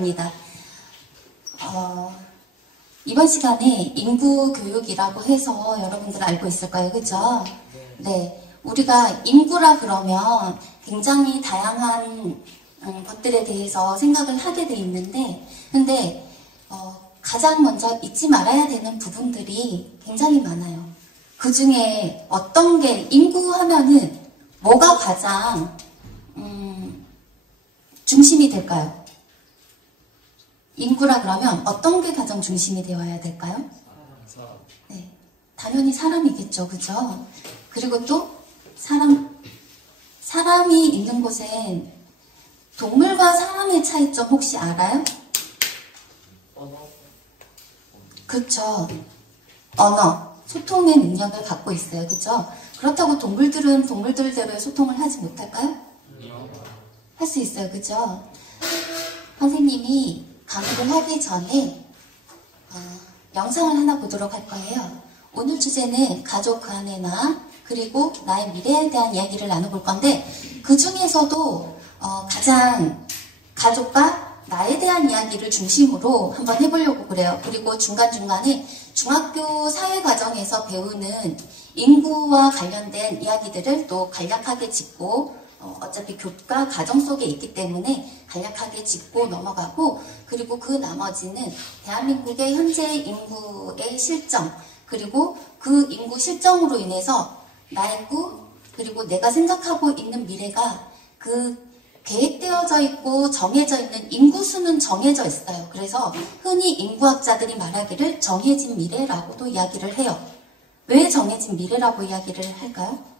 합니다. 이번 시간에 인구 교육이라고 해서 여러분들 알고 있을 거예요. 그죠? 네. 우리가 인구라 그러면 굉장히 다양한 것들에 대해서 생각을 하게 돼 있는데, 근데 가장 먼저 잊지 말아야 되는 부분들이 굉장히 많아요. 그 중에 어떤 게, 인구 하면은 뭐가 가장 중심이 될까요? 인구라 그러면 어떤 게 가장 중심이 되어야 될까요? 네, 당연히 사람이겠죠. 그죠? 그리고 또 사람이 있는 곳엔 동물과 사람의 차이점 혹시 알아요? 그렇죠. 언어, 소통의 능력을 갖고 있어요. 그죠? 그렇다고 동물들은 동물들대로의 소통을 하지 못할까요? 할 수 있어요. 그죠? 선생님이 강의를 하기 전에 영상을 하나 보도록 할 거예요. 오늘 주제는 가족 그 안에 나, 그리고 나의 미래에 대한 이야기를 나눠볼 건데, 그 중에서도 가장 가족과 나에 대한 이야기를 중심으로 한번 해보려고 그래요. 그리고 중간중간에 중학교 사회과정에서 배우는 인구와 관련된 이야기들을 또 간략하게 짚고, 어차피 교과 과정 속에 있기 때문에 간략하게 짚고 넘어가고, 그리고 그 나머지는 대한민국의 현재 인구의 실정, 그리고 그 인구 실정으로 인해서 나의 꿈, 그리고 내가 생각하고 있는 미래가 그 계획되어져 있고 정해져 있는 인구수는 정해져 있어요. 그래서 흔히 인구학자들이 말하기를 정해진 미래라고도 이야기를 해요. 왜 정해진 미래라고 이야기를 할까요?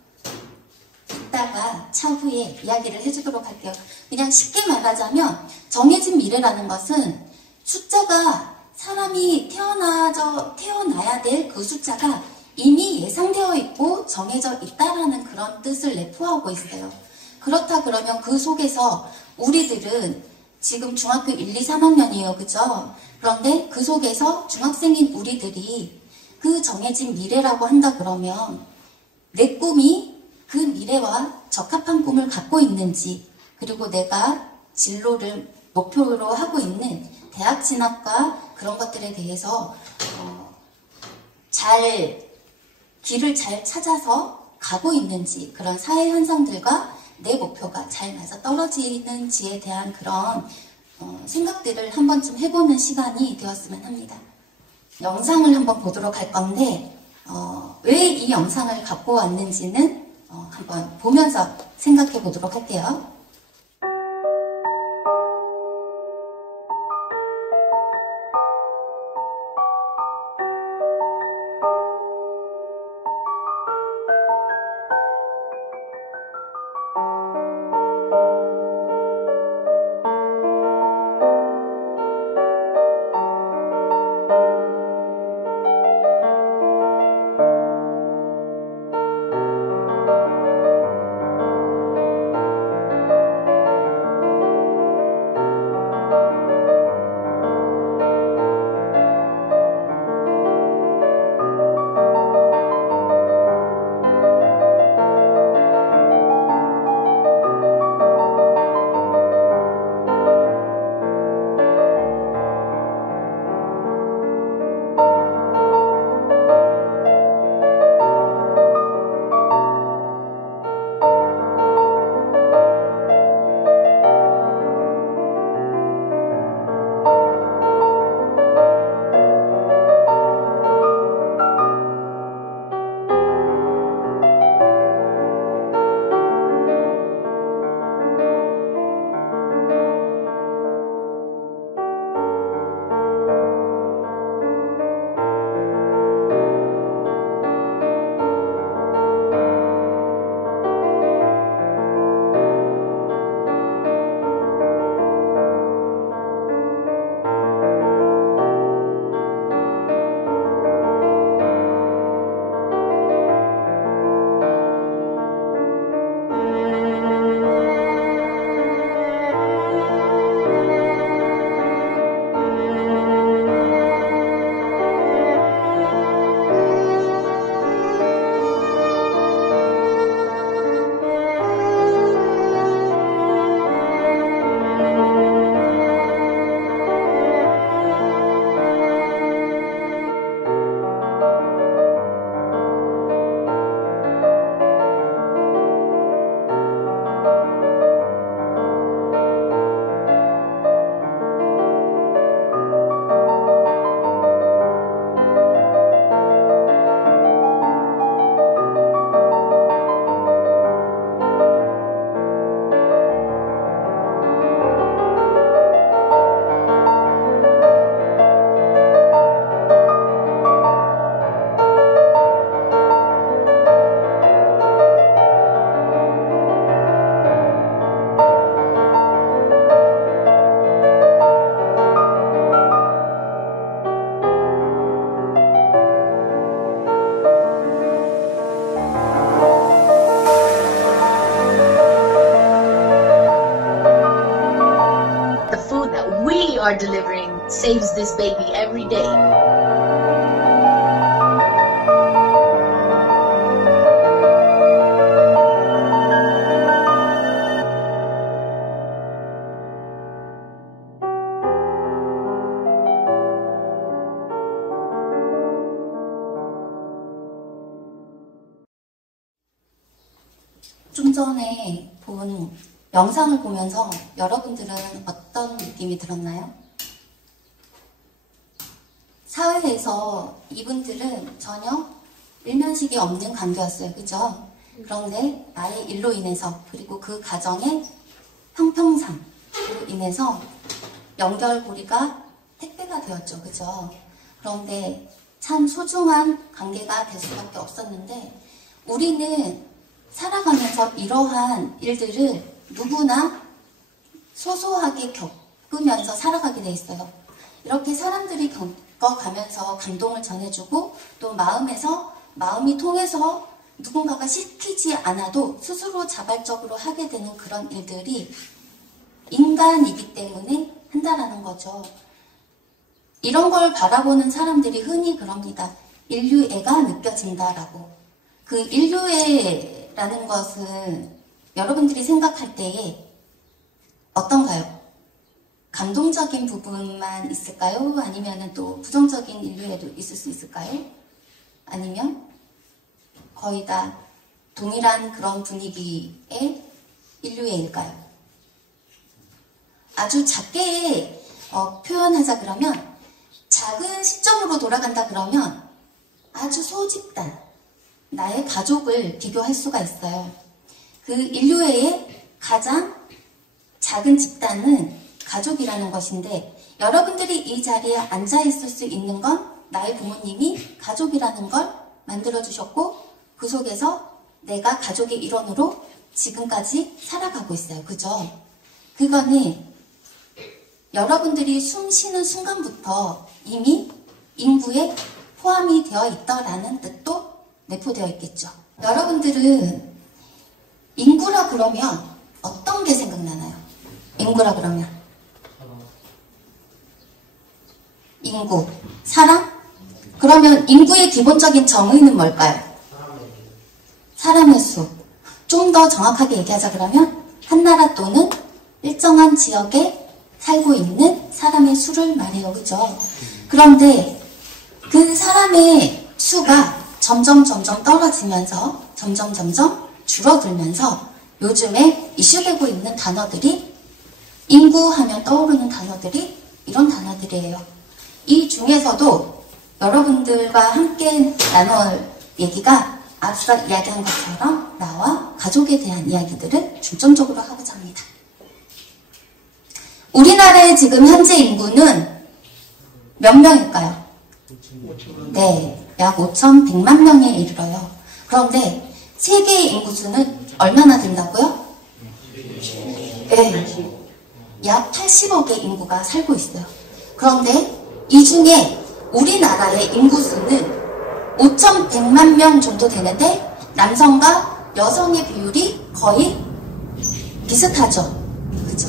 이따가 차후에 이야기를 해주도록 할게요. 그냥 쉽게 말하자면 정해진 미래라는 것은 숫자가 사람이 태어나야 될 그 숫자가 이미 예상되어 있고 정해져 있다라는 그런 뜻을 내포하고 있어요. 그렇다 그러면 그 속에서 우리들은 지금 중학교 1, 2, 3학년이에요. 그죠? 그런데 그 속에서 중학생인 우리들이 그 정해진 미래라고 한다 그러면 내 꿈이 그 미래와 적합한 꿈을 갖고 있는지, 그리고 내가 진로를 목표로 하고 있는 대학 진학과 그런 것들에 대해서 길을 잘 찾아서 가고 있는지, 그런 사회 현상들과 내 목표가 잘 맞아 떨어지는지에 대한 그런 생각들을 한 번쯤 해보는 시간이 되었으면 합니다. 영상을 한번 보도록 할 건데, 왜 이 영상을 갖고 왔는지는 한번 보면서 생각해 보도록 할게요. are delivering saves this baby every day. 좀 전에 본 영상을 보면서 여러분들은 어떤 느낌이 들었나요? 사회에서 이분들은 전혀 일면식이 없는 관계였어요. 그죠? 그런데 나의 일로 인해서 그리고 그 가정의 형평상으로 인해서 연결고리가 택배가 되었죠. 그죠? 그런데 참 소중한 관계가 될 수밖에 없었는데 우리는 살아가면서 이러한 일들을 누구나 소소하게 겪으면서 살아가게 돼 있어요. 이렇게 사람들이 겪어가면서 감동을 전해주고 또 마음이 통해서 누군가가 시키지 않아도 스스로 자발적으로 하게 되는 그런 일들이 인간이기 때문에 한다라는 거죠. 이런 걸 바라보는 사람들이 흔히 그럽니다. 인류애가 느껴진다라고. 그 인류애라는 것은 여러분들이 생각할 때에 어떤가요? 감동적인 부분만 있을까요? 아니면 또 부정적인 인류애도 있을 수 있을까요? 아니면 거의 다 동일한 그런 분위기의 인류애일까요? 아주 작게 표현하자 그러면 작은 시점으로 돌아간다 그러면 아주 소집단, 나의 가족을 비교할 수가 있어요. 그 인류애의 가장 작은 집단은 가족이라는 것인데 여러분들이 이 자리에 앉아 있을 수 있는 건 나의 부모님이 가족이라는 걸 만들어주셨고 그 속에서 내가 가족의 일원으로 지금까지 살아가고 있어요. 그죠? 그거는 여러분들이 숨 쉬는 순간부터 이미 인구에 포함이 되어 있다라는 뜻도 내포되어 있겠죠. 여러분들은 인구라 그러면 어떤 게 생각나나요? 인구라 그러면 인구, 사람? 그러면 인구의 기본적인 정의는 뭘까요? 사람의 수. 좀 더 정확하게 얘기하자 그러면 한 나라 또는 일정한 지역에 살고 있는 사람의 수를 말해요. 그죠? 그런데 그 사람의 수가 점점 떨어지면서 점점 줄어들면서 요즘에 이슈되고 있는 단어들이 인구하면 떠오르는 단어들이 이런 단어들이에요. 이 중에서도 여러분들과 함께 나눌 얘기가 앞서 이야기한 것처럼 나와 가족에 대한 이야기들을 중점적으로 하고자 합니다. 우리나라의 지금 현재 인구는 몇 명일까요? 네, 약 5,100만 명에 이르러요. 그런데 세계의 인구수는 얼마나 된다고요? 네, 약 80억의 인구가 살고 있어요. 그런데 이 중에 우리나라의 인구수는 5,100만 명 정도 되는데 남성과 여성의 비율이 거의 비슷하죠. 그죠?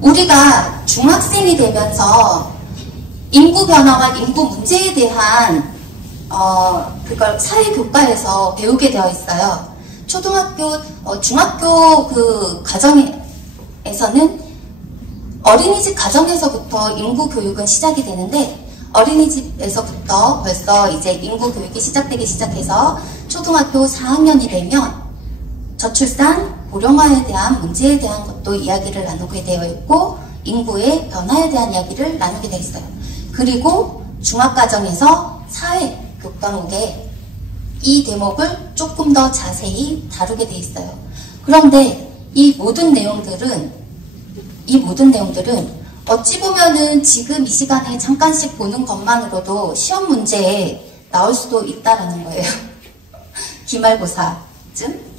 우리가 중학생이 되면서 인구 변화와 인구 문제에 대한 그걸 사회교과에서 배우게 되어 있어요. 초등학교, 중학교 그 과정에서는 어린이집 과정에서부터 인구 교육은 시작이 되는데 어린이집에서부터 벌써 이제 인구 교육이 시작되기 시작해서 초등학교 4학년이 되면 저출산, 고령화에 대한 문제에 대한 것도 이야기를 나누게 되어 있고 인구의 변화에 대한 이야기를 나누게 되어 있어요. 그리고 중학과정에서 사회교과목에 이 대목을 조금 더 자세히 다루게 되어 있어요. 그런데 이 모든 내용들은 어찌 보면은 지금 이 시간에 잠깐씩 보는 것만으로도 시험 문제에 나올 수도 있다라는 거예요. 기말고사쯤.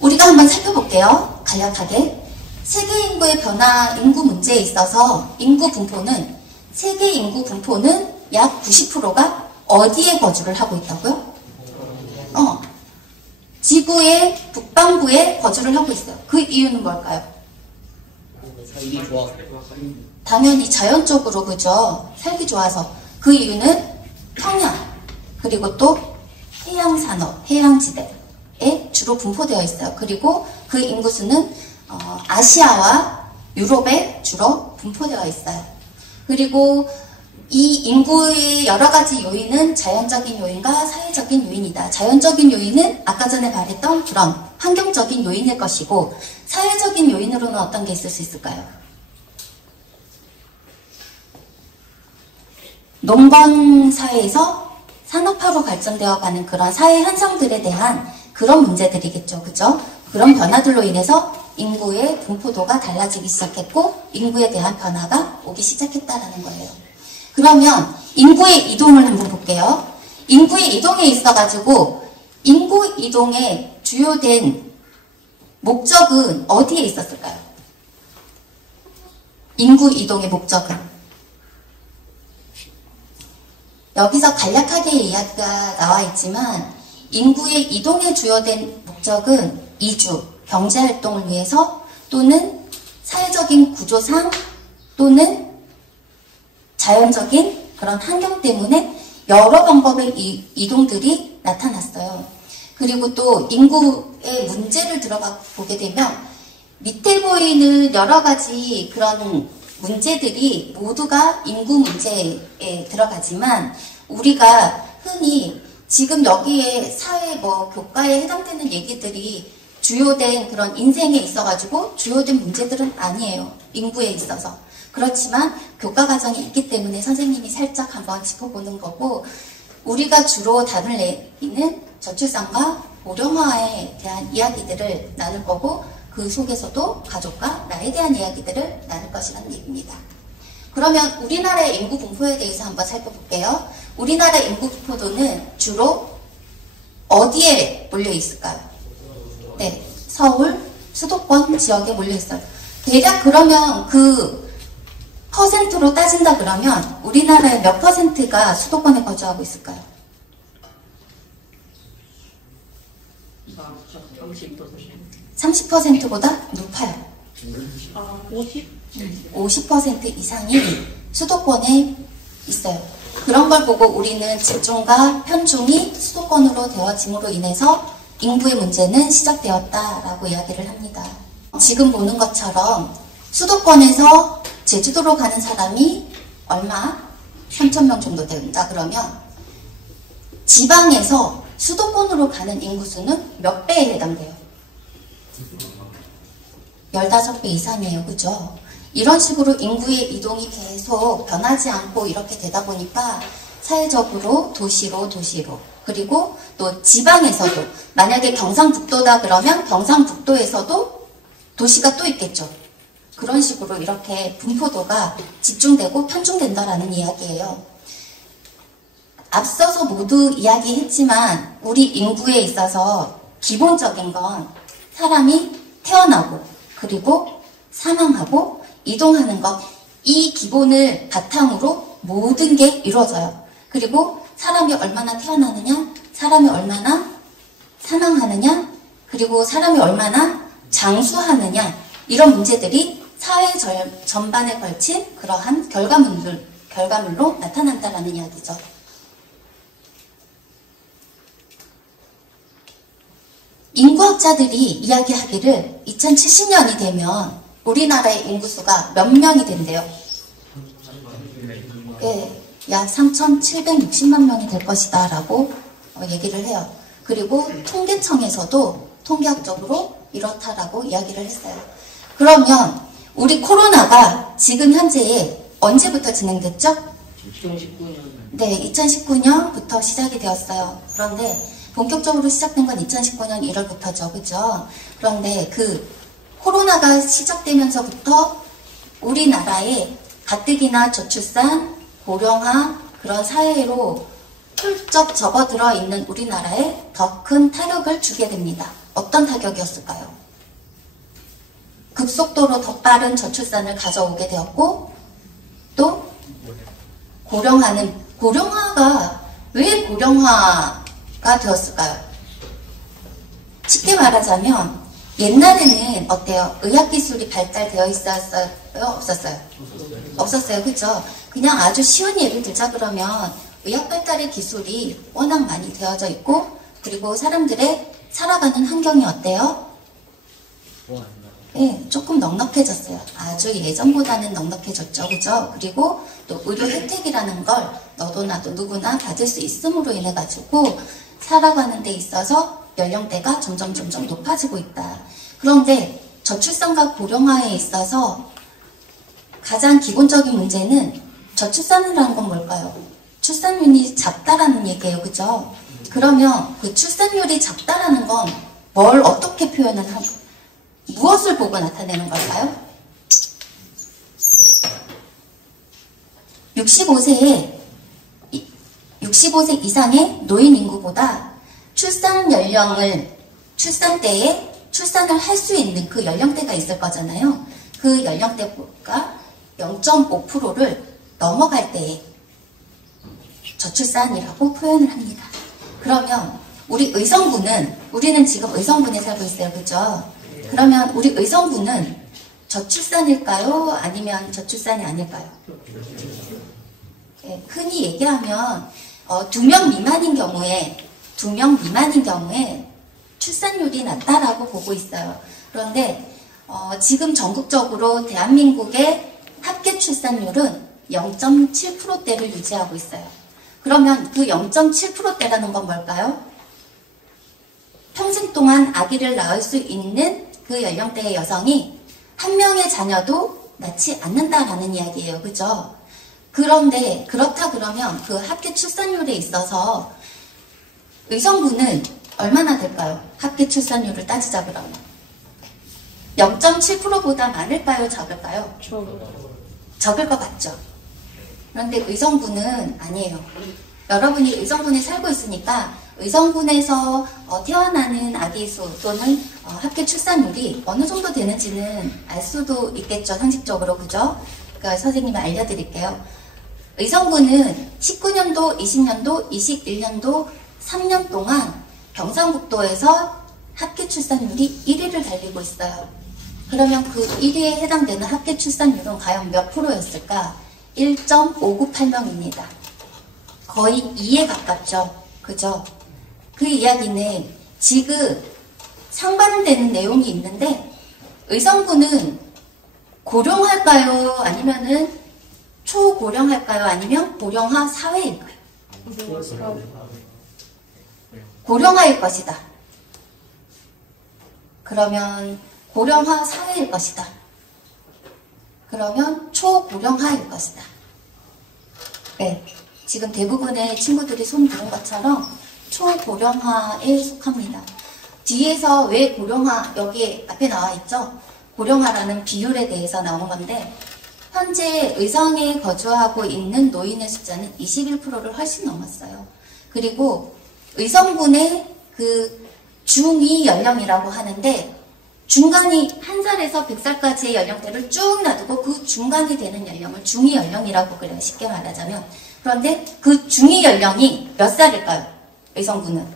우리가 한번 살펴볼게요. 간략하게. 세계 인구의 변화, 인구 문제에 있어서 세계 인구 분포는 약 90%가 어디에 거주를 하고 있다고요? 지구의 북반구에 거주를 하고 있어요. 그 이유는 뭘까요? 살기 좋아. 당연히 자연적으로, 그죠? 살기 좋아서. 그 이유는 평야, 그리고 또 해양산업, 해양지대에 주로 분포되어 있어요. 그리고 그 인구수는 아시아와 유럽에 주로 분포되어 있어요. 그리고 이 인구의 여러 가지 요인은 자연적인 요인과 사회적인 요인이다. 자연적인 요인은 아까 전에 말했던 그런 환경적인 요인일 것이고, 사회적인 요인으로는 어떤 게 있을 수 있을까요? 농건 사회에서 산업화로 발전되어 가는 그런 사회 현상들에 대한 그런 문제들이겠죠. 그죠? 그런 변화들로 인해서 인구의 분포도가 달라지기 시작했고, 인구에 대한 변화가 오기 시작했다라는 거예요. 그러면 인구의 이동을 한번 볼게요. 인구의 이동에 있어가지고 인구 이동의 주요된 목적은 어디에 있었을까요? 인구 이동의 목적은 여기서 간략하게 이야기가 나와 있지만, 인구의 이동의 주요된 목적은 이주, 경제활동을 위해서, 또는 사회적인 구조상, 또는 자연적인 그런 환경 때문에 여러 방법의 이동들이 나타났어요. 그리고 또 인구의 문제를 들어가 보게 되면 밑에 보이는 여러 가지 그런 문제들이 모두가 인구 문제에 들어가지만, 우리가 흔히 지금 여기에 사회 교과에 해당되는 얘기들이 주요된 그런 인생에 있어가지고 주요된 문제들은 아니에요. 인구에 있어서. 그렇지만 교과 과정이 있기 때문에 선생님이 살짝 한번 짚어보는 거고, 우리가 주로 다룰 얘기는 저출산과 고령화에 대한 이야기들을 나눌 거고, 그 속에서도 가족과 나에 대한 이야기들을 나눌 것이라는 얘기입니다. 그러면 우리나라의 인구 분포에 대해서 한번 살펴볼게요. 우리나라 인구 분포도는 주로 어디에 몰려 있을까요? 네, 서울, 수도권 지역에 몰려 있어요. 대략 그러면 그 퍼센트로 따진다 그러면 우리나라의 몇 퍼센트가 수도권에 거주하고 있을까요? 30%보다 높아요. 50% 이상이 수도권에 있어요. 그런 걸 보고 우리는 집중과 편중이 수도권으로 되어짐으로 인해서 인구의 문제는 시작되었다라고 이야기를 합니다. 지금 보는 것처럼 수도권에서 제주도로 가는 사람이 얼마? 3,000명 정도 된다 그러면 지방에서 수도권으로 가는 인구수는 몇 배에 해당돼요? 15배 이상이에요. 그죠? 이런 식으로 인구의 이동이 계속 변하지 않고 이렇게 되다 보니까 사회적으로 도시로 그리고 또 지방에서도 만약에 경상북도다 그러면 경상북도에서도 도시가 또 있겠죠. 그런 식으로 이렇게 분포도가 집중되고 편중된다라는 이야기예요. 앞서서 모두 이야기했지만 우리 인구에 있어서 기본적인 건 사람이 태어나고 그리고 사망하고 이동하는 것, 이 기본을 바탕으로 모든 게 이루어져요. 그리고 사람이 얼마나 태어나느냐, 사람이 얼마나 사망하느냐, 그리고 사람이 얼마나 장수하느냐, 이런 문제들이 사회 전반에 걸친 그러한 결과물로 나타난다라는 이야기죠. 인구학자들이 이야기하기를 2070년이 되면 우리나라의 인구수가 몇 명이 된대요? 네, 약 3,760만 명이 될 것이다 라고 얘기를 해요. 그리고 통계청에서도 통계학적으로 이렇다라고 이야기를 했어요. 그러면 우리 코로나가 지금 현재에 언제부터 진행됐죠? 2019년. 네, 2019년부터 시작이 되었어요. 그런데 본격적으로 시작된 건 2019년 1월부터죠. 그죠? 그런데 그 코로나가 시작되면서부터 우리나라에 가뜩이나 저출산, 고령화 그런 사회로 훌쩍 접어들어 있는 우리나라에 더 큰 타격을 주게 됩니다. 어떤 타격이었을까요? 급속도로 더 빠른 저출산을 가져오게 되었고, 또 고령화가 왜 고령화가 되었을까요? 쉽게 말하자면 옛날에는 어때요? 의학기술이 발달되어 있었어요? 없었어요? 없었어요. 그죠? 그냥 아주 쉬운 예를 들자 그러면 의학 발달의 기술이 워낙 많이 되어져 있고 그리고 사람들의 살아가는 환경이 어때요? 네, 조금 넉넉해졌어요. 아주 예전보다는 넉넉해졌죠. 그죠? 그리고 또 의료 혜택이라는 걸 너도 나도 누구나 받을 수 있음으로 인해 가지고 살아가는 데 있어서 연령대가 점점 높아지고 있다. 그런데 저출산과 고령화에 있어서 가장 기본적인 문제는 저출산이라는 건 뭘까요? 출산율이 작다라는 얘기예요. 그죠? 그러면 그 출산율이 작다라는 건 뭘 어떻게 표현을 하고 무엇을 보고 나타내는 걸까요? 65세 이상의 노인 인구보다 출산 때에 출산을 할 수 있는 그 연령대가 있을 거잖아요. 그 연령대가 0.5%를 넘어갈 때에 저출산이라고 표현을 합니다. 그러면 우리 우리는 지금 의성군에 살고 있어요. 그죠? 그러면 우리 의성군은 저출산일까요? 아니면 저출산이 아닐까요? 네, 흔히 얘기하면 2명 미만인 경우에 출산율이 낮다라고 보고 있어요. 그런데 지금 전국적으로 대한민국의 합계 출산율은 0.7%대를 유지하고 있어요. 그러면 그 0.7%대라는 건 뭘까요? 평생 동안 아기를 낳을 수 있는 그 연령대의 여성이 한 명의 자녀도 낳지 않는다라는 이야기예요. 그죠? 그런데 그렇다 그러면 그 합계 출산율에 있어서 의성군은 얼마나 될까요? 합계 출산율을 따지자 그러면 0.7%보다 많을까요? 적을까요? 적을 것 같죠? 그런데 의성군은 아니에요. 여러분이 의성군에 살고 있으니까 의성군에서 태어나는 아기 수 또는 합계 출산율이 어느 정도 되는지는 알 수도 있겠죠. 상식적으로. 그죠? 그러니까 선생님이 알려드릴게요. 의성군은 19년도, 20년도, 21년도 3년 동안 경상북도에서 합계 출산율이 1위를 달리고 있어요. 그러면 그 1위에 해당되는 합계 출산율은 과연 몇 프로였을까? 1.598명입니다. 거의 2에 가깝죠. 그죠? 그 이야기는 지금 상반되는 내용이 있는데 의성군은 고령할까요? 아니면은 초고령할까요? 아니면 고령화 사회일까요? 고령화일 것이다. 그러면 고령화 사회일 것이다. 그러면 초고령화일 것이다. 네, 지금 대부분의 친구들이 손 들은 것처럼 초고령화에 속합니다. 뒤에서 왜 고령화, 여기 앞에 나와 있죠? 고령화라는 비율에 대해서 나온 건데 현재 의성에 거주하고 있는 노인의 숫자는 21%를 훨씬 넘었어요. 그리고 의성군의 그 중위 연령이라고 하는데 중간이 1살에서 100살까지의 연령대를 쭉 놔두고 그 중간이 되는 연령을 중위 연령이라고 그래요. 쉽게 말하자면. 그런데 그 중위 연령이 몇 살일까요? 의성군은?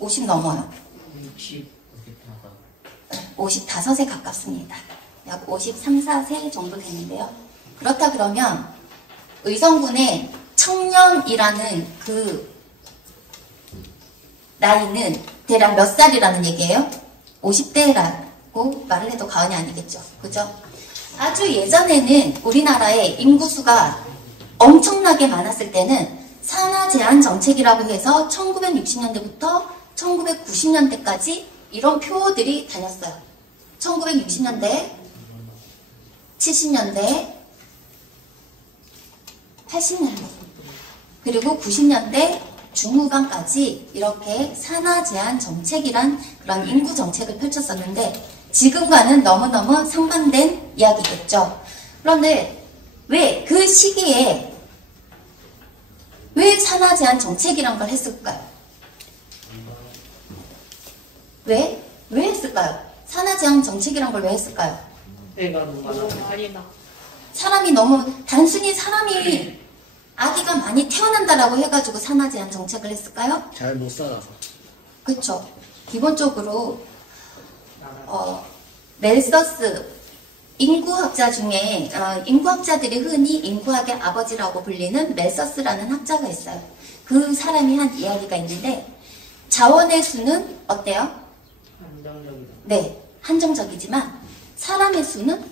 50 넘어요. 55에 가깝습니다. 약 53, 4세 정도 되는데요. 그렇다 그러면 의성군의 청년이라는 그 나이는 대략 몇 살이라는 얘기예요? 50대라고 말을 해도 과언이 아니겠죠. 그죠? 아주 예전에는 우리나라의 인구수가 엄청나게 많았을 때는 산하 제한 정책이라고 해서 1960년대부터 1990년대까지 이런 표들이 다녔어요. 1960년대, 70년대, 80년대, 그리고 90년대 중후반까지 이렇게 산하 제한 정책이란 그런 인구 정책을 펼쳤었는데 지금과는 너무너무 상반된 이야기겠죠. 그런데 왜 그 시기에 왜 산하 제한 정책이란 걸 했을까요? 왜 했을까요? 산하 제한 정책이란 걸 왜 했을까요? 사람이 너무 단순히 사람이 아기가 많이 태어난다라고 해가지고 산하 제한 정책을 했을까요? 잘 못 살아서. 그렇죠. 기본적으로 멜서스 인구학자 중에 인구학자들이 흔히 인구학의 아버지라고 불리는 멜서스라는 학자가 있어요. 그 사람이 한 이야기가 있는데 자원의 수는 어때요? 한정적이다. 네, 한정적이지만 사람의 수는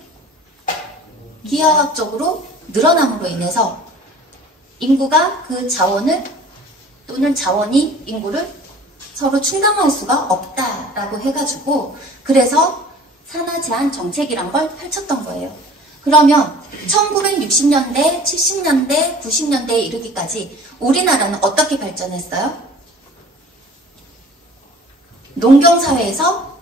기하학적으로 늘어남으로 인해서 인구가 그 자원을 또는 자원이 인구를 서로 충당할 수가 없다라고 해가지고 그래서 산하 제한 정책이란 걸 펼쳤던 거예요. 그러면 1960년대, 70년대, 90년대에 이르기까지 우리나라는 어떻게 발전했어요? 농경사회에서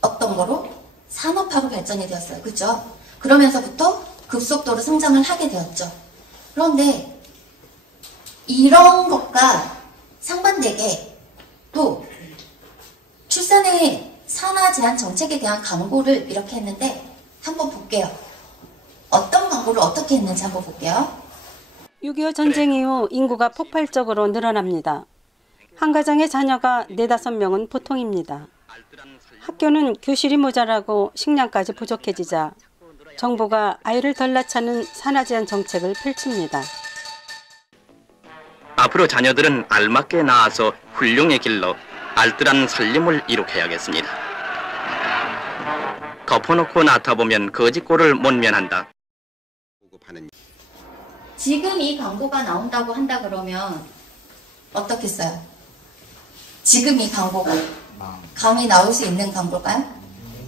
어떤 거로? 산업화로 발전이 되었어요. 그죠? 그러면서부터 급속도로 성장을 하게 되었죠. 그런데 이런 것과 상반되게 또 출산의 산하 제한 정책에 대한 광고를 이렇게 했는데 한번 볼게요. 어떤 광고를 어떻게 했는지 한번 볼게요. 6.25 전쟁 이후 인구가 폭발적으로 늘어납니다. 한 가정의 자녀가 4-5명은 보통입니다. 학교는 교실이 모자라고 식량까지 부족해지자 정부가 아이를 덜 낳자는 산하 제한 정책을 펼칩니다. 앞으로 자녀들은 알맞게 낳아서 훌륭의 길로 알뜰한 살림을 이룩해야겠습니다. 덮어놓고 낳다보면 거짓골을 못 면한다. 지금 이 광고가 나온다고 한다 그러면 어떻겠어요? 지금 이 광고가 감히 나올 수 있는 광고일까요?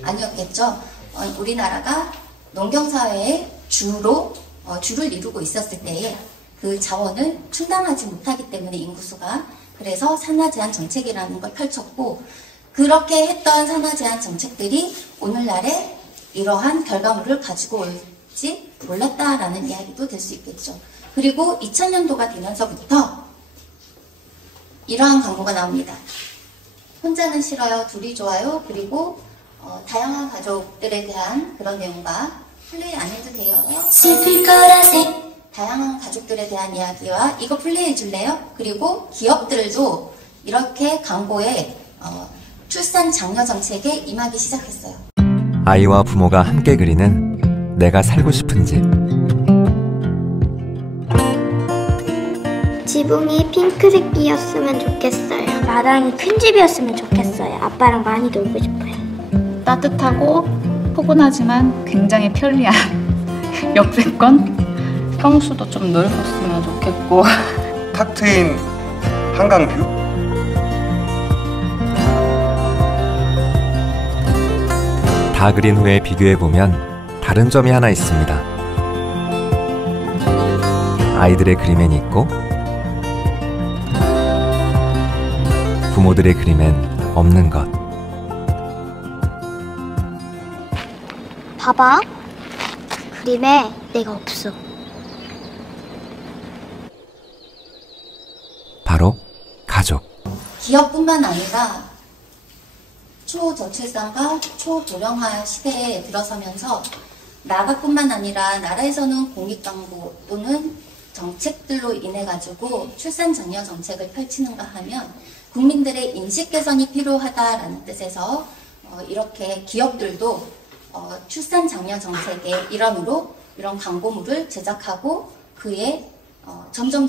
아니었겠죠. 우리나라가 농경사회의 주를 이루고 있었을 때에 그 자원을 충당하지 못하기 때문에 인구수가 그래서 산하 제한 정책이라는 걸 펼쳤고 그렇게 했던 산하 제한 정책들이 오늘날에 이러한 결과물을 가지고 올지 몰랐다라는 이야기도 될 수 있겠죠. 그리고 2000년도가 되면서부터 이러한 광고가 나옵니다. 혼자는 싫어요, 둘이 좋아요, 그리고 다양한 가족들에 대한 그런 내용과 플레이 안 해도 돼요. 슬플 거라세. 다양한 가족들에 대한 이야기와 이거 플레이해 줄래요? 그리고 기업들도 이렇게 광고에 출산 장려 정책에 임하기 시작했어요. 아이와 부모가 함께 그리는 내가 살고 싶은 집. 지붕이 핑크색이었으면 좋겠어요. 마당이 큰 집이었으면 좋겠어요. 아빠랑 많이 놀고 싶어요. 따뜻하고 포근하지만 굉장히 편리한 역세권. 평수도 좀 넓었으면 좋겠고. 탁 트인 한강뷰. 다 그린 후에 비교해보면 다른 점이 하나 있습니다. 아이들의 그림엔 있고 부모들의 그림엔 없는 것. 봐봐. 그림에 내가 없어. 바로 가족. 기업뿐만 아니라 초저출산과 초고령화 시대에 들어서면서 나라뿐만 아니라 나라에서는 공익광고 또는 정책들로 인해 가지고 출산 장려 정책을 펼치는가 하면 국민들의 인식 개선이 필요하다라는 뜻에서 이렇게 기업들도 출산 장려 정책의 일환으로 이런 광고물을 제작하고 그에 점점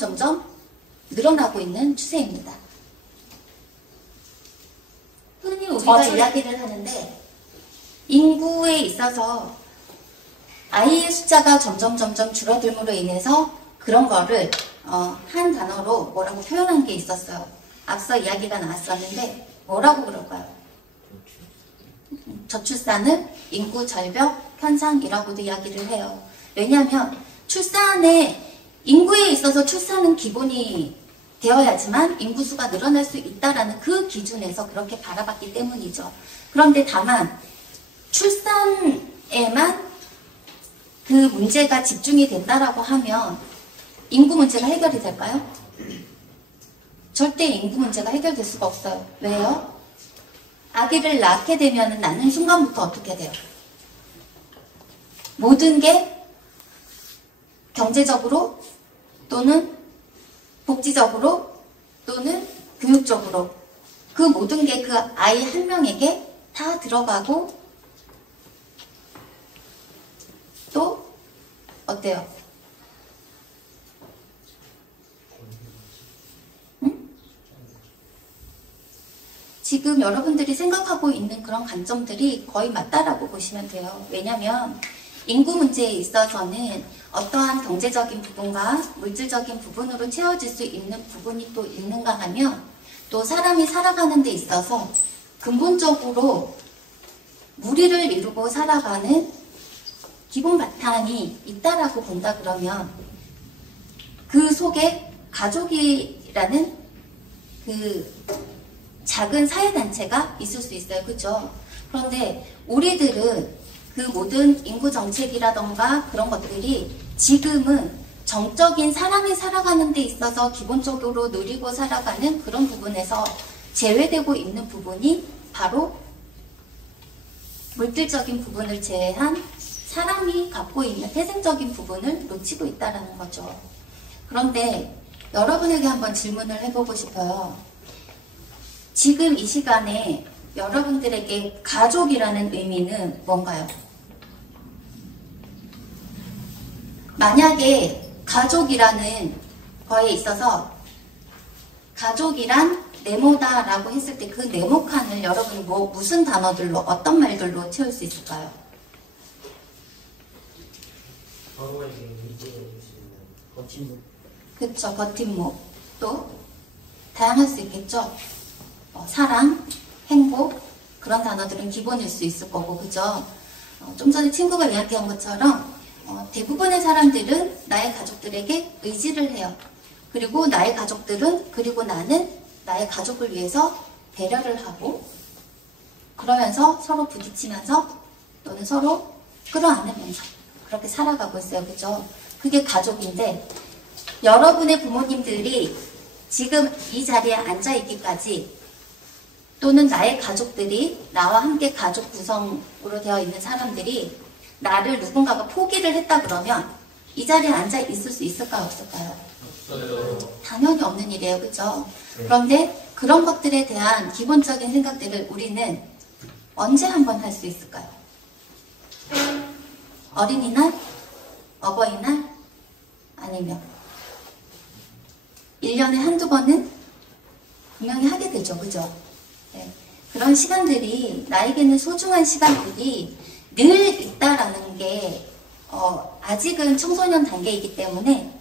늘어나고 있는 추세입니다. 흔히 우리가 이야기를 하는데 인구에 있어서 아이의 숫자가 점점 줄어들므로 인해서 그런 거를 한 단어로 뭐라고 표현한 게 있었어요. 앞서 이야기가 나왔었는데 뭐라고 그럴까요? 저출산을 인구 절벽 현상이라고도 이야기를 해요. 왜냐하면 인구에 있어서 출산은 기본이 되어야지만 인구수가 늘어날 수 있다라는 그 기준에서 그렇게 바라봤기 때문이죠. 그런데 다만 출산에만 그 문제가 집중이 된다라고 하면 인구 문제가 해결이 될까요? 절대 인구 문제가 해결될 수가 없어요. 왜요? 아기를 낳게 되면 낳는 순간부터 어떻게 돼요? 모든 게 경제적으로 또는 복지적으로 또는 교육적으로 그 모든 게 그 아이 한 명에게 다 들어가고 또 어때요? 응? 지금 여러분들이 생각하고 있는 그런 관점들이 거의 맞다라고 보시면 돼요. 왜냐하면 인구 문제에 있어서는 어떠한 경제적인 부분과 물질적인 부분으로 채워질 수 있는 부분이 또 있는가 하면 또 사람이 살아가는 데 있어서 근본적으로 무리를 이루고 살아가는 기본 바탕이 있다라고 본다 그러면 그 속에 가족이라는 그 작은 사회단체가 있을 수 있어요. 그죠? 그런데 우리들은 그 모든 인구 정책이라던가 그런 것들이 지금은 정적인 사람이 살아가는 데 있어서 기본적으로 누리고 살아가는 그런 부분에서 제외되고 있는 부분이 바로 물질적인 부분을 제외한 사람이 갖고 있는 태생적인 부분을 놓치고 있다는 거죠. 그런데 여러분에게 한번 질문을 해보고 싶어요. 지금 이 시간에 여러분들에게 가족이라는 의미는 뭔가요? 만약에 가족이라는 거에 있어서 가족이란 네모다라고 했을 때 그 네모칸을 여러분이 무슨 단어들로 어떤 말들로 채울 수 있을까요? 그쵸, 버팀목. 또 다양할 수 있겠죠. 사랑, 행복 그런 단어들은 기본일 수 있을 거고, 그죠? 좀 전에 친구가 이야기한 것처럼 대부분의 사람들은 나의 가족들에게 의지를 해요. 그리고 나의 가족들은, 그리고 나는 나의 가족을 위해서 배려를 하고 그러면서 서로 부딪히면서 또는 서로 끌어안으면서 그렇게 살아가고 있어요. 그죠? 그게 가족인데 여러분의 부모님들이 지금 이 자리에 앉아있기까지 또는 나의 가족들이 나와 함께 가족 구성으로 되어 있는 사람들이 나를 누군가가 포기를 했다 그러면 이 자리에 앉아 있을 수 있을까요? 없을까요? 당연히 없는 일이에요. 그죠? 그런데 그런 것들에 대한 기본적인 생각들을 우리는 언제 한번 할 수 있을까요? 어린이날? 어버이날? 아니면 1년에 한두 번은 분명히 하게 되죠. 그죠? 네. 그런 시간들이 나에게는 소중한 시간들이 늘 있다라는 게 아직은 청소년 단계이기 때문에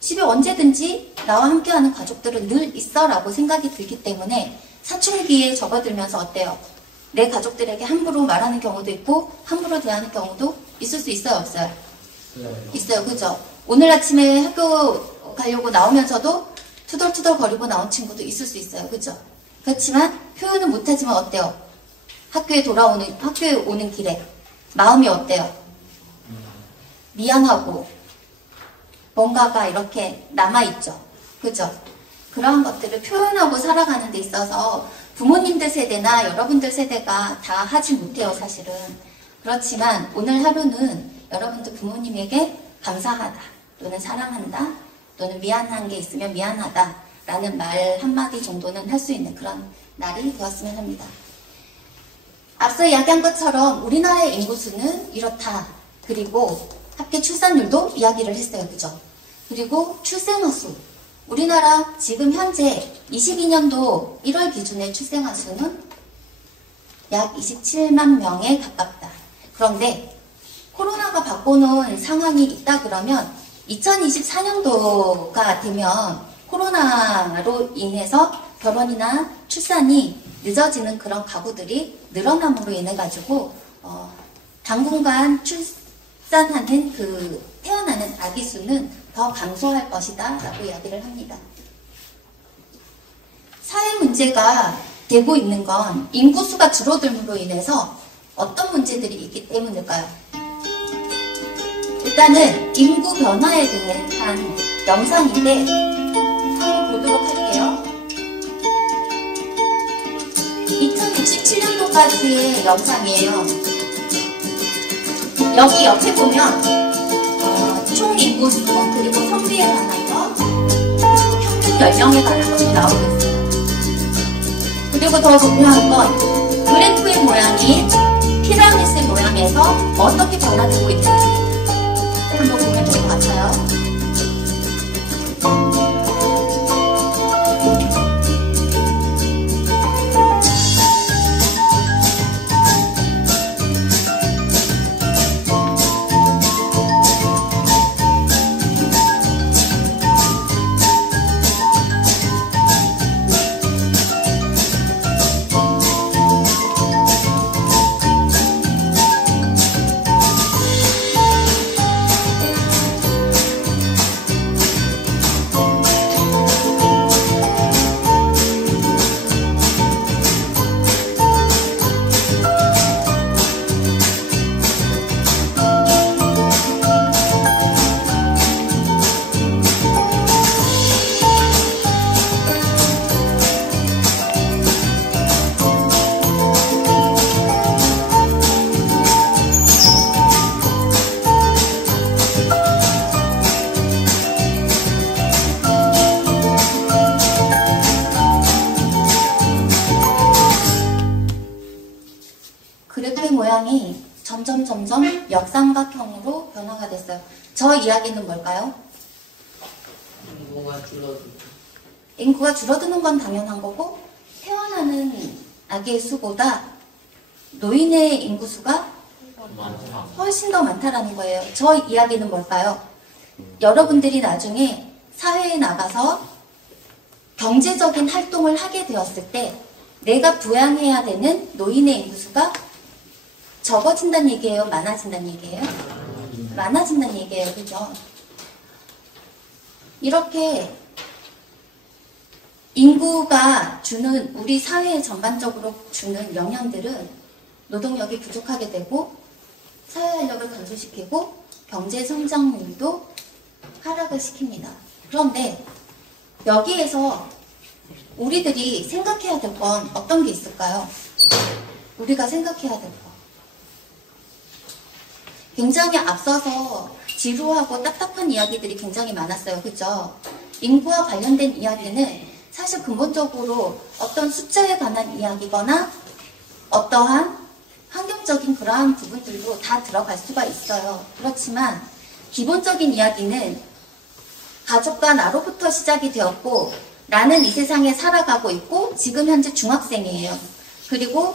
집에 언제든지 나와 함께하는 가족들은 늘 있어라고 생각이 들기 때문에 사춘기에 접어들면서 어때요? 내 가족들에게 함부로 말하는 경우도 있고 함부로 대하는 경우도 있을 수 있어요? 없어요? 네. 있어요. 그죠? 오늘 아침에 학교 가려고 나오면서도 투덜투덜 거리고 나온 친구도 있을 수 있어요. 그죠? 그렇지만 표현은 못하지만 어때요? 학교에 오는 길에 마음이 어때요? 미안하고 뭔가가 이렇게 남아있죠. 그죠? 그런 것들을 표현하고 살아가는 데 있어서 부모님들 세대나 여러분들 세대가 다 하지 못해요, 사실은. 그렇지만 오늘 하루는 여러분들 부모님에게 감사하다, 또는 사랑한다, 또는 미안한 게 있으면 미안하다 라는 말 한마디 정도는 할 수 있는 그런 날이 되었으면 합니다. 앞서 이야기한 것처럼 우리나라의 인구수는 이렇다. 그리고 합계 출산율도 이야기를 했어요. 그죠? 그리고 출생아 수. 우리나라 지금 현재 22년도 1월 기준의 출생아 수는 약 27만 명에 가깝다. 그런데 코로나가 바꿔놓은 상황이 있다 그러면 2024년도가 되면 코로나로 인해서 결혼이나 출산이 늦어지는 그런 가구들이 늘어남으로 인해 가지고 당분간 출산하는 태어나는 아기 수는 더 감소할 것이다 라고 이야기를 합니다. 사회 문제가 되고 있는 건 인구수가 줄어들므로 인해서 어떤 문제들이 있기 때문일까요? 일단은 인구 변화에 대한 영상인데 한번 보도록 할게요. 2067년도까지의 영상이에요. 여기 옆에 보면 총 인구수 그리고 성비에 관한 거, 평균 연령에 관한 것이 나오고 있어요. 그리고 더 중요한 건 그래프의 모양이 피라미드 모양에서 어떻게 변화되고 있는지 한번 보면 될 것 같아요. 그래프의 모양이 점점 역삼각형으로 변화가 됐어요. 저 이야기는 뭘까요? 인구가 줄어드는 건 당연한 거고 태어나는 아기의 수보다 노인의 인구수가 훨씬 더 많다라는 거예요. 저 이야기는 뭘까요? 여러분들이 나중에 사회에 나가서 경제적인 활동을 하게 되었을 때 내가 부양해야 되는 노인의 인구수가 적어진다는 얘기예요? 많아진다는 얘기예요? 많아진다는 얘기예요. 그죠? 이렇게 인구가 주는 우리 사회에 전반적으로 주는 영향들은 노동력이 부족하게 되고 사회활력을 감소시키고 경제 성장률도 하락을 시킵니다. 그런데 여기에서 우리들이 생각해야 될 건 어떤 게 있을까요? 우리가 생각해야 될 거. 굉장히 앞서서 지루하고 딱딱한 이야기들이 굉장히 많았어요. 그죠? 인구와 관련된 이야기는 사실 근본적으로 어떤 숫자에 관한 이야기거나 어떠한 환경적인 그러한 부분들도 다 들어갈 수가 있어요. 그렇지만 기본적인 이야기는 가족과 나로부터 시작이 되었고 나는 이 세상에 살아가고 있고 지금 현재 중학생이에요. 그리고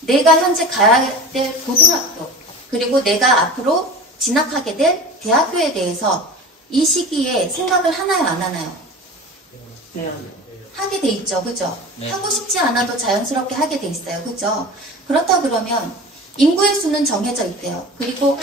내가 현재 가야 될 고등학교 그리고 내가 앞으로 진학하게 될 대학교에 대해서 이 시기에 생각을 하나요 안 하나요? 네. 하게 돼 있죠. 그죠? 네. 하고 싶지 않아도 자연스럽게 하게 돼 있어요. 그죠? 그렇다 그러면 인구의 수는 정해져 있대요. 그리고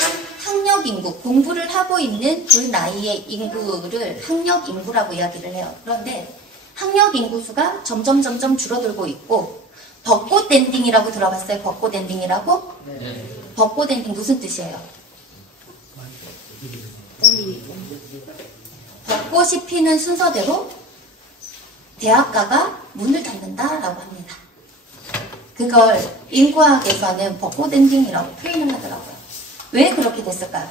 학력 인구, 공부를 하고 있는 그 나이의 인구를 학력 인구라고 이야기를 해요. 그런데 학력 인구 수가 점점 줄어들고 있고 벚꽃 엔딩이라고 들어봤어요? 벚꽃 엔딩이라고? 네. 벚꽃 엔딩 무슨 뜻이에요? 벚꽃이 피는 순서대로 대학가가 문을 닫는다라고 합니다. 그걸 인구학에서는 벚꽃 엔딩이라고 표현을 하더라고요. 왜 그렇게 됐을까요?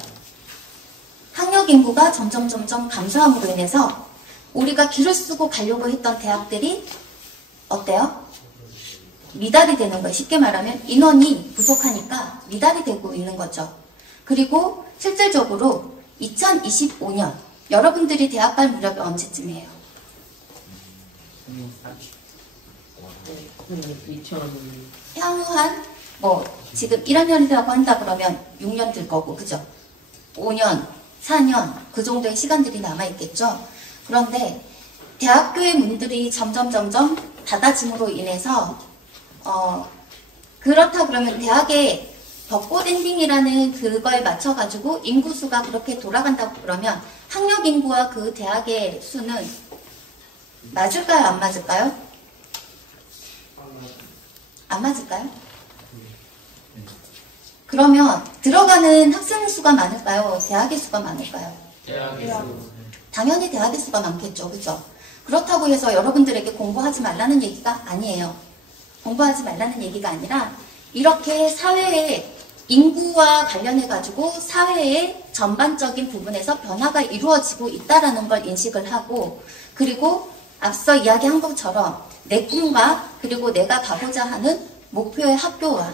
학력 인구가 점점 감소함으로 인해서 우리가 길을 쓰고 가려고 했던 대학들이 어때요? 미달이 되는 거예요. 쉽게 말하면 인원이 부족하니까 미달이 되고 있는 거죠. 그리고 실질적으로 2025년 여러분들이 대학 갈 무렵이 언제쯤이에요? 향후 한 지금 1학년이라고 한다 그러면 6년 들 거고 그죠? 5년, 4년 그 정도의 시간들이 남아있겠죠? 그런데 대학교의 문들이 점점 닫아짐으로 인해서 그렇다 그러면 대학의 벚꽃 엔딩이라는 그거에 맞춰가지고 인구수가 그렇게 돌아간다고 그러면 학력 인구와 그 대학의 수는 맞을까요? 안 맞을까요? 안 맞을까요? 그러면 들어가는 학생 수가 많을까요? 대학의 수가 많을까요? 당연히 대학의 수가 많겠죠. 그죠? 그렇다고 해서 여러분들에게 공부하지 말라는 얘기가 아니에요. 공부하지 말라는 얘기가 아니라 이렇게 사회의 인구와 관련해가지고 사회의 전반적인 부분에서 변화가 이루어지고 있다는 걸 인식을 하고 그리고 앞서 이야기한 것처럼 내 꿈과 그리고 내가 가고자 하는 목표의 학교와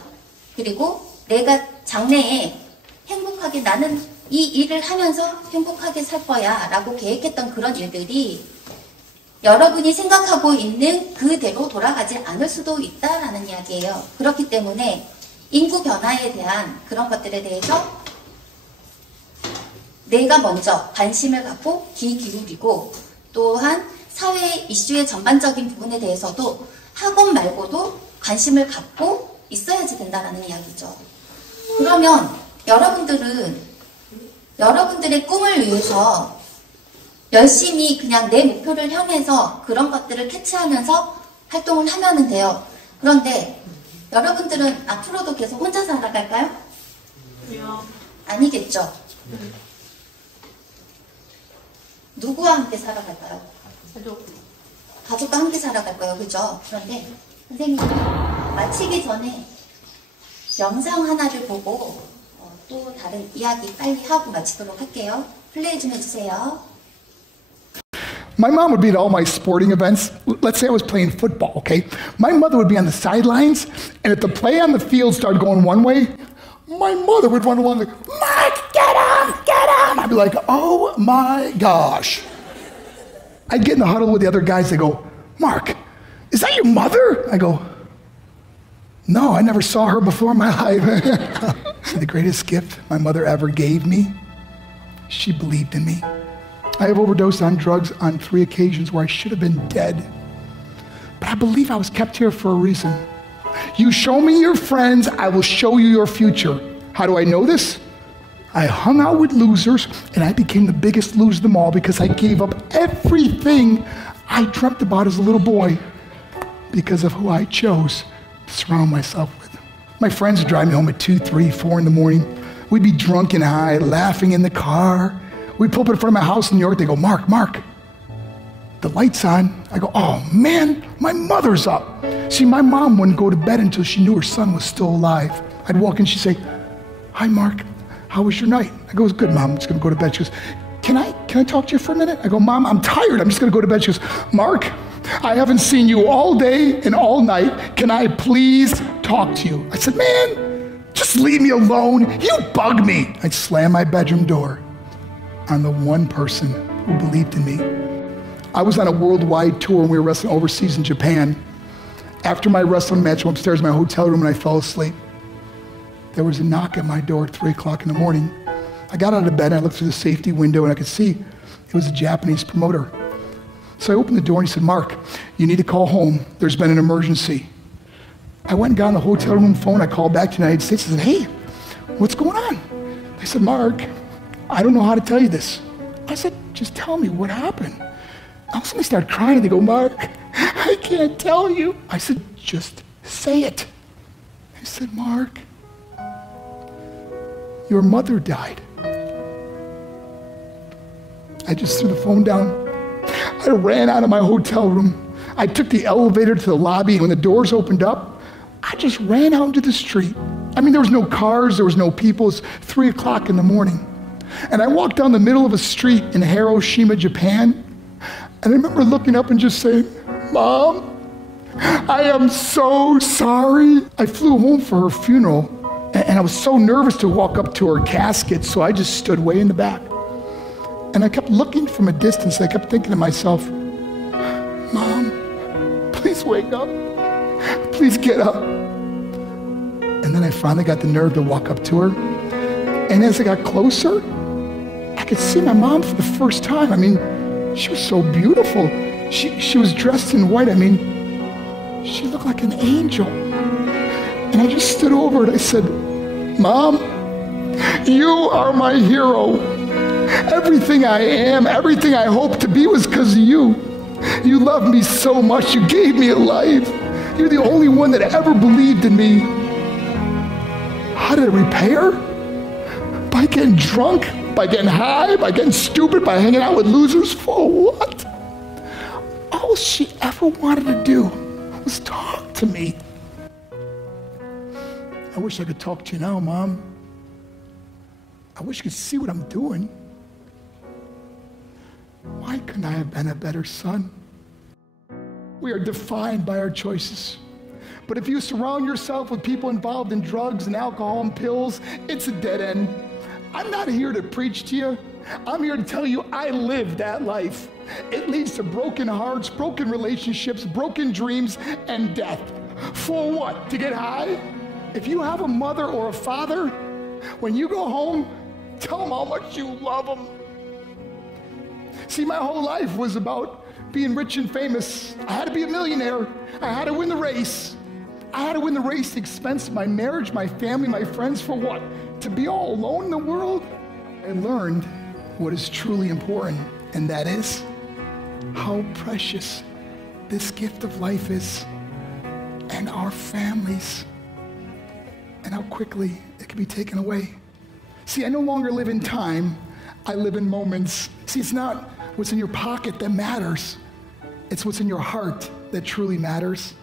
그리고 내가 장래에 행복하게 나는 이 일을 하면서 행복하게 살 거야 라고 계획했던 그런 일들이 여러분이 생각하고 있는 그대로 돌아가지 않을 수도 있다라는 이야기예요. 그렇기 때문에 인구 변화에 대한 그런 것들에 대해서 내가 먼저 관심을 갖고 귀 기울이고 또한 사회 이슈의 전반적인 부분에 대해서도 학원 말고도 관심을 갖고 있어야지 된다는 이야기죠. 그러면 여러분들은 여러분들의 꿈을 위해서 열심히 그냥 내 목표를 향해서 그런 것들을 캐치하면서 활동을 하면 돼요. 그런데 여러분들은 앞으로도 계속 혼자 살아갈까요? 아니겠죠. 누구와 함께 살아갈까요? 가족과 함께 살아갈 거예요. 그죠? 그런데 선생님이 마치기 전에 영상 하나를 보고 또 다른 이야기 빨리 하고 마치도록 할게요. 플레이 좀 해주세요. My mom would be at all my sporting events. Let's say I was playing football, okay? My mother would be on the sidelines, and if the play on the field started going one way, my mother would run along like, Mark, get him, get him! I'd be like, oh my gosh. I'd get in the huddle with the other guys, they go, Mark, is that your mother? I go, no, I never saw her before in my life. The greatest gift my mother ever gave me, she believed in me. I have overdosed on drugs on 3 occasions where I should have been dead. But I believe I was kept here for a reason. You show me your friends, I will show you your future. How do I know this? I hung out with losers, and I became the biggest loser of them all because I gave up everything I dreamt about as a little boy because of who I chose to surround myself with. My friends would drive me home at 2, 3, 4 in the morning. We'd be drunk and high, laughing in the car. We'd pull up in front of my house in New York. They go, Mark, the light's on. I go, oh man, my mother's up. See, my mom wouldn't go to bed until she knew her son was still alive. I'd walk in, she'd say, hi Mark, how was your night? I go, it's good, Mom, I'm just gonna go to bed. She goes, can I talk to you for a minute? I go, Mom, I'm tired, I'm just gonna go to bed. She goes, Mark, I haven't seen you all day and all night. Can I please talk to you? I said, man, just leave me alone. You bug me. I'd slam my bedroom door on the one person who believed in me. I was on a worldwide tour and we were wrestling overseas in Japan. After my wrestling match, I went upstairs in my hotel room and I fell asleep. There was a knock at my door at 3 o'clock in the morning. I got out of bed and I looked through the safety window and I could see it was a Japanese promoter. So I opened the door and he said, Mark, you need to call home. There's been an emergency. I went and got on the hotel room phone. I called back to the United States and said, hey, what's going on? They said, Mark, I don't know how to tell you this. I said, just tell me what happened. All of a sudden they started crying and they go, Mark, I can't tell you. I said, just say it. They said, Mark, your mother died. I just threw the phone down. I ran out of my hotel room. I took the elevator to the lobby, and when the doors opened up, I just ran out into the street. I mean, there was no cars, there was no people. It was 3 o'clock in the morning. And I walked down the middle of a street in Hiroshima, Japan, and I remember looking up and just saying, Mom, I am so sorry. I flew home for her funeral, and I was so nervous to walk up to her casket, so I just stood way in the back. And I kept looking from a distance. I kept thinking to myself, Mom, please wake up. Please get up. And then I finally got the nerve to walk up to her. And as I got closer, I could see my mom for the first time. I mean, she was so beautiful. She was dressed in white. I mean, she looked like an angel. And I just stood over her and I said, Mom, you are my hero. Everything I am, everything I hope to be was because of you. You loved me so much. You gave me a life. You're the only one that ever believed in me. How did it repay her? By getting drunk, by getting high, by getting stupid, by hanging out with losers? For what? All she ever wanted to do was talk to me. I wish I could talk to you now, Mom. I wish you could see what I'm doing. Why couldn't I have been a better son? We are defined by our choices. But if you surround yourself with people involved in drugs and alcohol and pills, it's a dead end. I'm not here to preach to you. I'm here to tell you I lived that life. It leads to broken hearts, broken relationships, broken dreams, and death. For what? To get high? If you have a mother or a father, when you go home, tell them how much you love them. See, my whole life was about being rich and famous. I had to be a millionaire. I had to win the race. I had to win the race at the expense of my marriage, my family, my friends. For what? To be all alone in the world? I learned what is truly important, and that is how precious this gift of life is, and our families, and how quickly it can be taken away. See, I no longer live in time, I live in moments. See, it's not what's in your pocket that matters, it's what's in your heart that truly matters.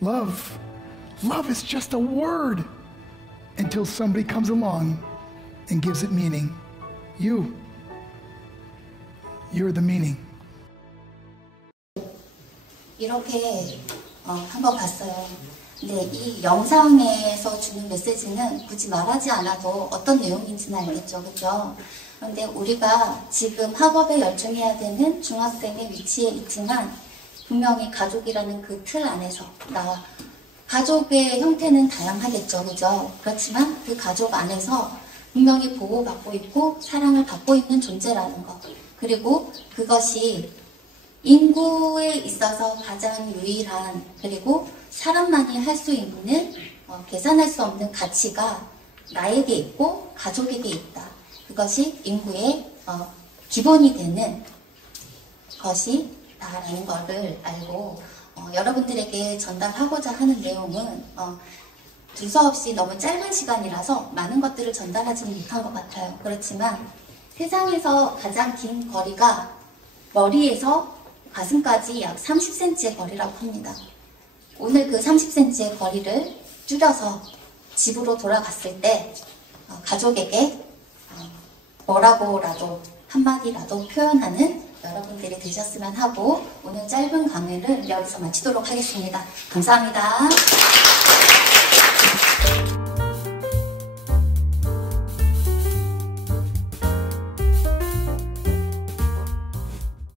Love is just a word until somebody comes along and gives it meaning. You're the meaning. 이렇게 한번 봤어요. 근데 이 영상에서 주는 메시지는 굳이 말하지 않아도 어떤 내용인지는 알겠죠, 그렇죠? 그런데 우리가 지금 학업에 열중해야 되는 중학생의 위치에 있지만 분명히 가족이라는 그 틀 안에서 가족의 형태는 다양하겠죠, 그죠? 그렇지만 그 가족 안에서 분명히 보호받고 있고 사랑을 받고 있는 존재라는 것. 그리고 그것이 인구에 있어서 가장 유일한, 그리고 사람만이 할 수 있는 계산할 수 없는 가치가 나에게 있고 가족에게 있다. 그것이 인구의 기본이 되는 것이다라는 것을 알고 여러분들에게 전달하고자 하는 내용은 두서없이 너무 짧은 시간이라서 많은 것들을 전달하지는 못한 것 같아요. 그렇지만 세상에서 가장 긴 거리가 머리에서 가슴까지 약 30cm의 거리라고 합니다. 오늘 그 30cm의 거리를 줄여서 집으로 돌아갔을 때 가족에게 뭐라고라도 한마디라도 표현하는 여러분들이 되셨으면 하고 오늘 짧은 강의를 여기서 마치도록 하겠습니다. 감사합니다.